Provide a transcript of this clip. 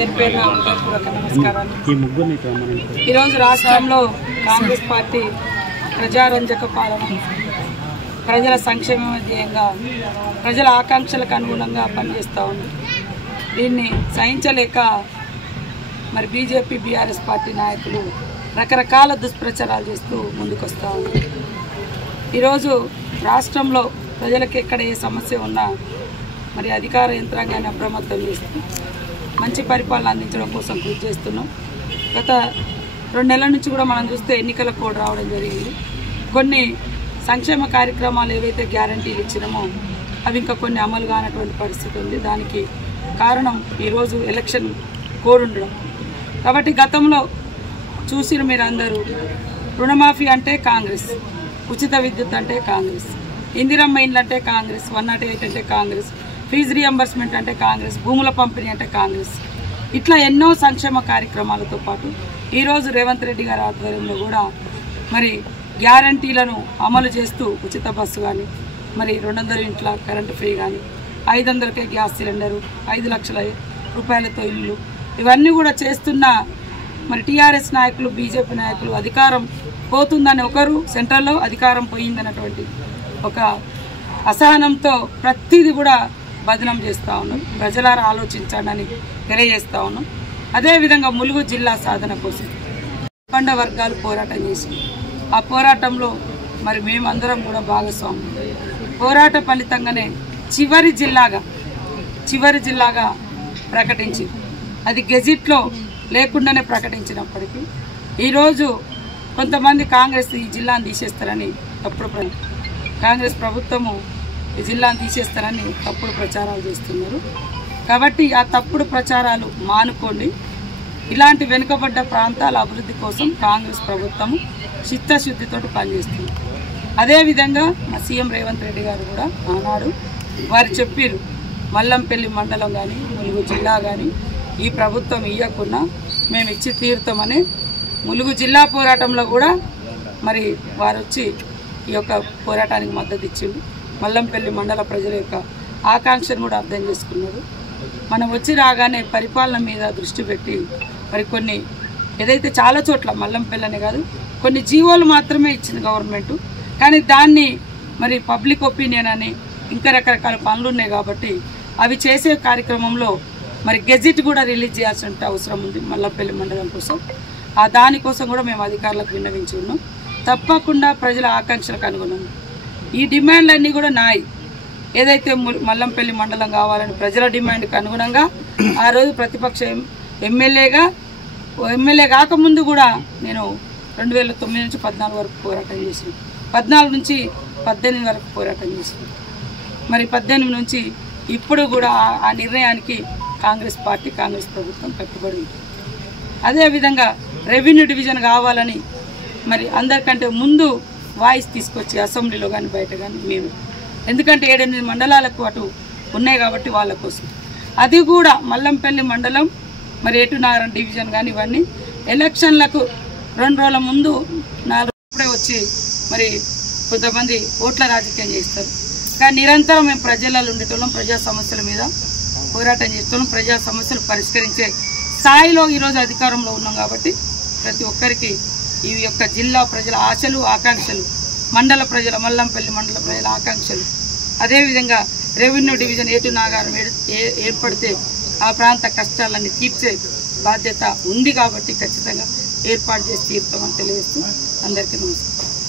నమస్కారాలు. ఈరోజు రాష్ట్రంలో కాంగ్రెస్ పార్టీ ప్రజారంజక పాలన, ప్రజల సంక్షేమ ధ్యేయంగా ప్రజల ఆకాంక్షలకు అనుగుణంగా పనిచేస్తూ ఉంది. దీన్ని సహించలేక మరి బీజేపీ బీఆర్ఎస్ పార్టీ నాయకులు రకరకాల దుష్ప్రచారాలు చేస్తూ ముందుకొస్తూ ఉన్నారు. ఈరోజు రాష్ట్రంలో ప్రజలకు ఎక్కడ ఏ సమస్య ఉన్నా మరి అధికార యంత్రాంగాన్ని అప్రమత్తం చేస్తూ మంచి పరిపాలన అందించడం కోసం కృషి చేస్తున్నాం. గత 2 నెలల నుంచి కూడా మనం చూస్తే ఎన్నికల కోడ్ రావడం జరిగింది. కొన్ని సంక్షేమ కార్యక్రమాలు ఏవైతే గ్యారంటీలు ఇచ్చినామో అవి ఇంకా కొన్ని అమలు కానటువంటి పరిస్థితి ఉంది. దానికి కారణం ఈరోజు ఎలక్షన్ కోడ్ ఉండడం. కాబట్టి గతంలో చూసిన మీరు అందరూ రుణమాఫీ అంటే కాంగ్రెస్, ఉచిత విద్యుత్ అంటే కాంగ్రెస్, ఇందిరమ్మ ఇండ్లు అంటే కాంగ్రెస్, 108 అంటే కాంగ్రెస్, ఫీజు రియంబర్స్మెంట్ అంటే కాంగ్రెస్, భూముల పంపిణీ అంటే కాంగ్రెస్, ఇట్లా ఎన్నో సంక్షేమ కార్యక్రమాలతో పాటు ఈరోజు రేవంత్ రెడ్డి గారి ఆధ్వర్యంలో కూడా మరి గ్యారంటీలను అమలు చేస్తూ ఉచిత బస్సు కానీ, మరి 200 ఇంట్ల కరెంటు ఫ్రీ కానీ, 500కే గ్యాస్ సిలిండరు, 5 లక్షల రూపాయలతో ఇల్లు, ఇవన్నీ కూడా చేస్తున్న మరి టీఆర్ఎస్ నాయకులు, బీజేపీ నాయకులు అధికారం పోతుందని ఒకరు, సెంట్రల్లో అధికారం పోయిందన్నటువంటి ఒక అసహనంతో ప్రతిదీ కూడా బదనం చేస్తూ ఉన్నాం. ప్రజలారా ఆలోచించండి తెలియజేస్తూ ఉన్నాం. అదేవిధంగా ములుగు జిల్లా సాధన కోసం పండ వర్గాలు పోరాటం చేసి ఆ పోరాటంలో మరి మేమందరం కూడా భాగస్వామ్యం. పోరాట ఫలితంగానే చివరి జిల్లాగా ప్రకటించి అది గెజిట్లో లేకుండానే ప్రకటించినప్పటికీ ఈరోజు కొంతమంది కాంగ్రెస్ ఈ జిల్లాను తీసేస్తారని కాంగ్రెస్ ప్రభుత్వము ఈ జిల్లాను తీసేస్తారని తప్పుడు ప్రచారాలు చేస్తున్నారు. కాబట్టి ఆ తప్పుడు ప్రచారాలు మానుకోండి. ఇలాంటి వెనుకబడ్డ ప్రాంతాల అభివృద్ధి కోసం కాంగ్రెస్ ప్రభుత్వము చిత్తశుద్ధితో పనిచేస్తుంది. అదేవిధంగా మా సీఎం రేవంత్ రెడ్డి గారు కూడా ఆనాడు వారు చెప్పారు, మల్లంపల్లి మండలం కానీ ములుగు జిల్లా కానీ ఈ ప్రభుత్వం ఇవ్వకుండా మేము ఇచ్చి తీరుతామని ములుగు జిల్లా పోరాటంలో కూడా మరి వారు వచ్చి ఈ యొక్క పోరాటానికి మద్దతు ఇచ్చిండు. మల్లంపల్లి మండల ప్రజల యొక్క ఆకాంక్షను కూడా అర్థం చేసుకున్నారు. మనం వచ్చి రాగానే పరిపాలన మీద దృష్టి పెట్టి మరి కొన్ని ఏదైతే చాలా చోట్ల మల్లంపల్లి అనే కాదు కొన్ని జీవోలు మాత్రమే ఇచ్చింది గవర్నమెంట్, కానీ దాన్ని మరి పబ్లిక్ ఒపీనియన్ అని ఇంకా రకరకాల పనులు ఉన్నాయి కాబట్టి అవి చేసే కార్యక్రమంలో మరి గెజిట్ కూడా రిలీజ్ చేయాల్సిన అవసరం ఉంది మల్లంపల్లి మండలం కోసం. ఆ దానికోసం కూడా మేము అధికారులకు విన్నవించి ఉన్నాం. తప్పకుండా ప్రజల ఆకాంక్షలకు అనుగుణంగా ఈ డిమాండ్లన్నీ కూడా నాయి. ఏదైతే మల్లంపల్లి మండలం కావాలని ప్రజల డిమాండ్కి అనుగుణంగా ఆ రోజు ప్రతిపక్ష ఎమ్మెల్యే కాకముందు కూడా నేను 2009 నుంచి 14 వరకు పోరాటం చేసాను, 14 నుంచి 18 వరకు పోరాటం చేసాను. మరి 18 నుంచి ఇప్పుడు కూడా ఆ నిర్ణయానికి కాంగ్రెస్ పార్టీ, కాంగ్రెస్ ప్రభుత్వం కట్టుబడి ఉంది. అదేవిధంగా రెవెన్యూ డివిజన్ కావాలని మరి అందరికంటే ముందు వాయిస్ తీసుకొచ్చి అసెంబ్లీలో కానీ బయట కానీ మేము, ఎందుకంటే 7-8 మండలాలకు అటు ఉన్నాయి కాబట్టి వాళ్ళ కోసం. అది కూడా మల్లంపల్లి మండలం మరి ఏటునాగరం డివిజన్ కానీ ఇవన్నీ ఎలక్షన్లకు 2 రోజుల ముందు 4 రోజులే వచ్చి మరి కొంతమంది ఓట్ల రాజకీయం చేస్తారు. కానీ నిరంతరం మేము ప్రజలలో ఉండేటోళ్ళం, ప్రజా సమస్యల మీద పోరాటం చేస్తున్నాం, ప్రజా సమస్యలు పరిష్కరించే స్థాయిలో ఈరోజు అధికారంలో ఉన్నాం. కాబట్టి ప్రతి ఒక్కరికి ఈ యొక్క జిల్లా ప్రజల ఆశలు, ఆకాంక్షలు, మల్లంపల్లి మండల ప్రజల ఆకాంక్షలు, అదేవిధంగా రెవెన్యూ డివిజన్ ఏటునాగారం ఏర్పడితే ఆ ప్రాంత కష్టాలన్నీ తీర్చే బాధ్యత ఉంది కాబట్టి ఖచ్చితంగా ఏర్పాటు చేసి తీరుతామని తెలియజేస్తూ అందరికీ నమస్కారం.